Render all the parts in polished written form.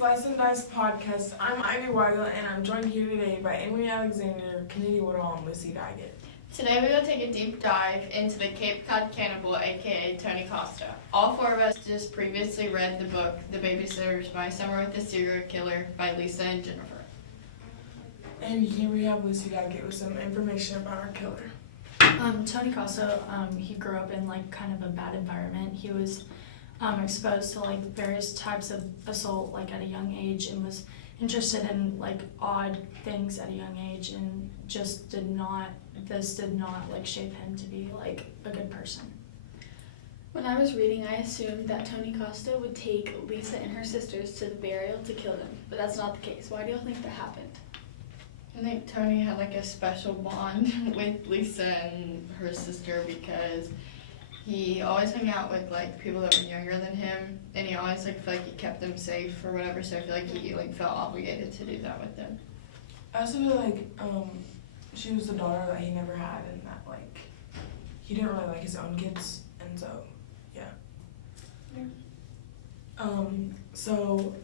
Slice and Dice podcast. I'm Ivy Weigel, and I'm joined here today by Amy Alexander, Kennedy Woodall, and Lucy Daggett. Today we will take a deep dive into the Cape Cod Cannibal, aka Tony Costa. All four of us just previously read the book, The Babysitters by Summer with the Serial Killer by Lisa and Jennifer. And here we have Lucy Daggett with some information about our killer. Tony Costa, he grew up in kind of a bad environment. He was exposed to various types of assault at a young age, and was interested in odd things at a young age, and just did not shape him to be a good person. When I was reading, I assumed that Tony Costa would take Lisa and her sisters to the burial to kill them, but that's not the case. Why do you think that happened? I think Tony had a special bond with Lisa and her sister because he always hung out with people that were younger than him, and he always felt like he kept them safe or whatever. So I feel like he felt obligated to do that with them. I also feel like she was the daughter that he never had, and that he didn't really like his own kids, and so yeah. So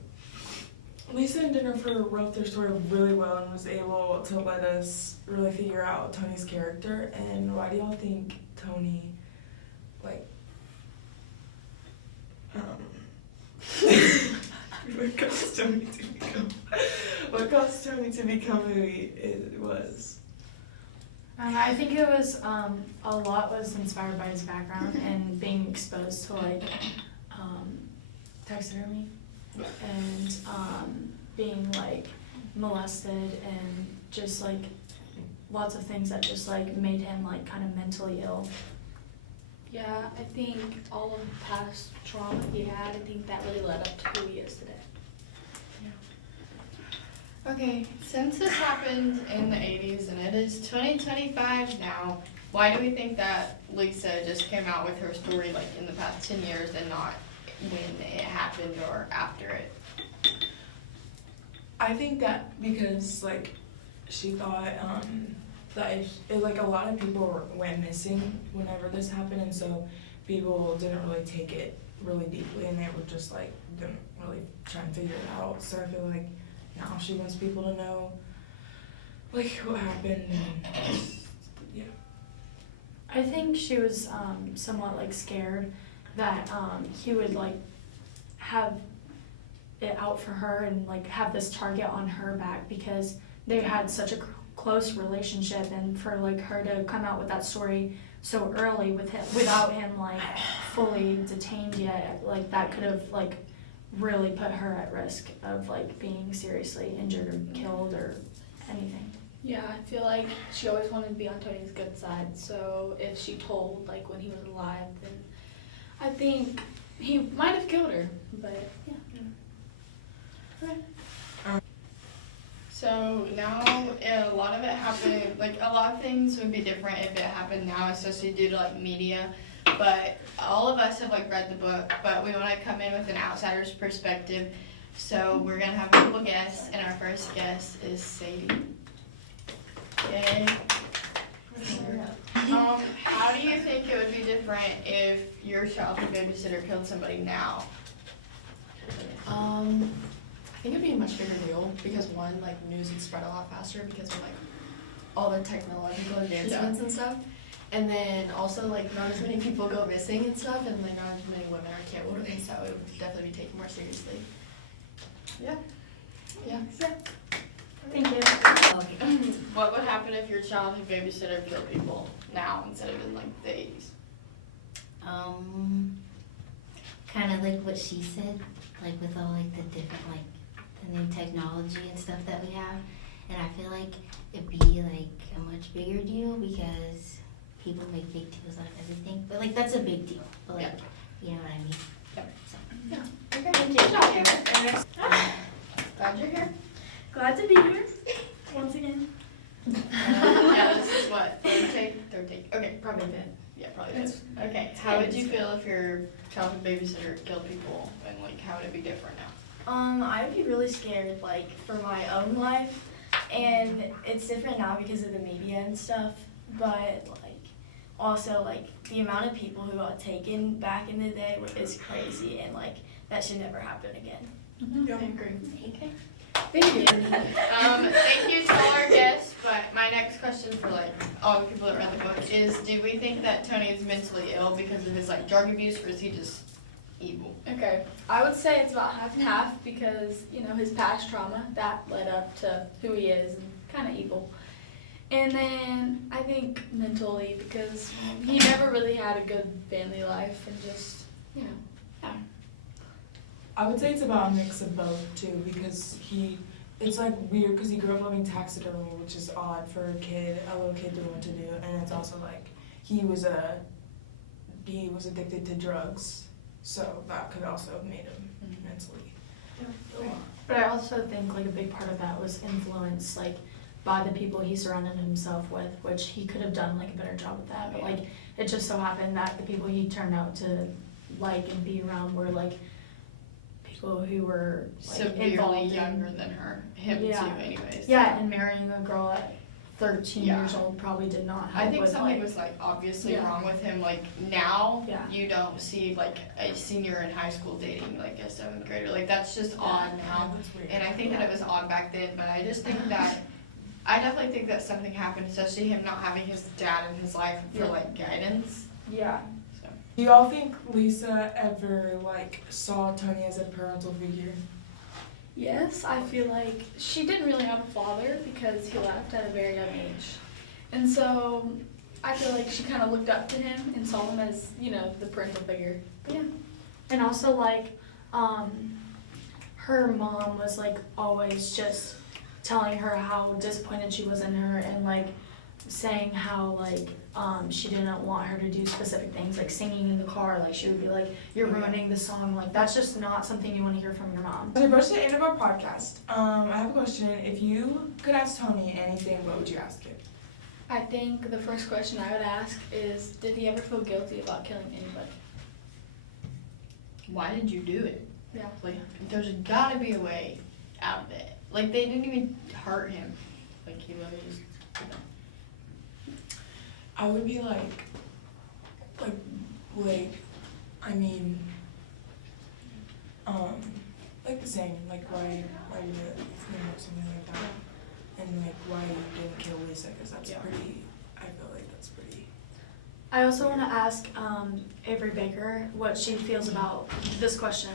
Lisa and Jennifer wrote their story really well and was able to let us really figure out Tony's character. And why do y'all think Tony what caused Tony to become who he was? I think it was a lot was inspired by his background and being exposed to taxidermy and being molested and just lots of things that just made him kind of mentally ill. Yeah, I think all of the past trauma he had, I think that really led up to who he is today. Yeah. Okay, since this happened in the 80s and it is 2025 now, why do we think that Lisa just came out with her story in the past 10 years and not when it happened or after it? I think that because she thought that a lot of people went missing whenever this happened, and so people didn't really take it really deeply, and they were just didn't really try and figure it out. So I feel like now she wants people to know what happened, and yeah. I think she was somewhat scared that he would have it out for her and have this target on her back because they had such a close relationship, and for her to come out with that story so early without him fully detained yet, that could have really put her at risk of being seriously injured or killed or anything. Yeah, I feel like she always wanted to be on Tony's good side, so if she told when he was alive, then I think he might have killed her, but yeah. Right. So now a lot of it happened, a lot of things would be different if it happened now, especially due to media. But all of us have read the book, but we want to come in with an outsider's perspective. So we're going to have a couple guests, and our first guest is Sadie. Yay. How do you think it would be different if your childhood babysitter killed somebody now? I think it'd be a much bigger deal because one, news would spread a lot faster because of all the technological advancements and stuff. And then also not as many people go missing and stuff, and not as many women are killed, and so it would definitely be taken more seriously. Yeah. Thank you. What would happen if your childhood babysitter killed people now instead of in the 80s? Kind of what she said, with all the different the new technology and stuff that we have, and I feel it'd be a much bigger deal because people make big deals out of everything, but that's a big deal, but yeah. You know what I mean? Yep. So. Yeah. Okay. Thank you. Glad you're here. Glad to be here once again. Yeah, this is what? Third take? Okay, probably good. Yeah, probably good. Okay, how would you feel if your childhood babysitter killed people, and how would it be different now? I would be really scared, for my own life, and it's different now because of the media and stuff, but, also, the amount of people who got taken back in the day is crazy, and, that should never happen again. Yeah. I agree. Okay. Thank you. Thank you to all our guests, but my next question for like all the people that read the book is, do we think that Tony is mentally ill because of his like drug abuse, or is he just evil? Okay, I would say it's about half and half because, you know, his past trauma, that led up to who he is and kind of evil. And then I think mentally because he never really had a good family life and just, you know, I would say it's about a mix of both too, because it's like weird because he grew up loving taxidermy, which is odd for a little kid to want to do, and it's also like he was addicted to drugs, so that could also have made him mentally. But I also think like a big part of that was influence like by the people he surrounded himself with, which he could have done like a better job with that. But like it just so happened that the people he turned out to like and be around were like people who were like Severely involved younger in, than him Yeah. too, anyways. yeah, and marrying a girl at 13 Yeah. years old probably did not help I think with, something like, was like obviously Yeah. wrong with him. Like now, Yeah. you don't see like a senior in high school dating like a 7th grader. Like that's just odd now. That's weird. And I think that it was odd back then, but I just think that I definitely think that something happened, especially him not having his dad in his life for Yeah. like guidance. yeah. So Do y'all think Lisa ever like saw Tony as a parental figure? yes, I feel like she didn't really have a father because he left at a very young age. And so I feel like she kind of looked up to him and saw him as, you know, the parental figure. But yeah. And also like her mom was like always just telling her how disappointed she was in her and like saying how like she didn't want her to do specific things like singing in the car, like she would be like, you're ruining the song, like that's just not something you want to hear from your mom. As we approach the end of our podcast, I have a question. If you could ask Tony anything, what would you ask him? I think the first question I would ask is, did he ever feel guilty about killing anybody? why did you do it? Yeah. Like there's gotta be a way out of it. Like they didn't even hurt him. Like he literally just, you know. I would be like, I mean, like the same, like why you did, something like that, and like why you didn't kill Lisa, because that's Yeah. pretty, I feel like that's pretty. I also want to ask Avery Baker what she feels about this question.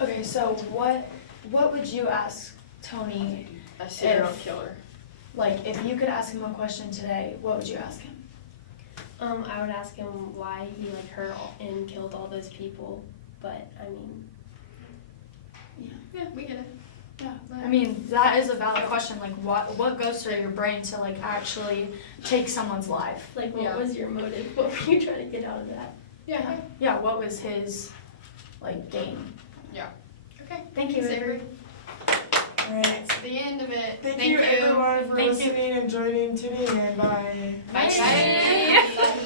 Okay, so what would you ask Tony, A serial If- killer. like if you could ask him a question today, what would you ask him? I would ask him why he like hurt and killed all those people, but I mean, Yeah, we get it. Yeah, I mean, that is a valid question, like what goes through your brain to like actually take someone's life? like what Yeah. was your motive? What were you trying to get out of that? Yeah. Yeah, what was his like game? Okay. Thank you, Thanks, Avery. Alright, That's the end of it. thank you everyone for Thank you. listening and tuning in, bye. Bye. Bye.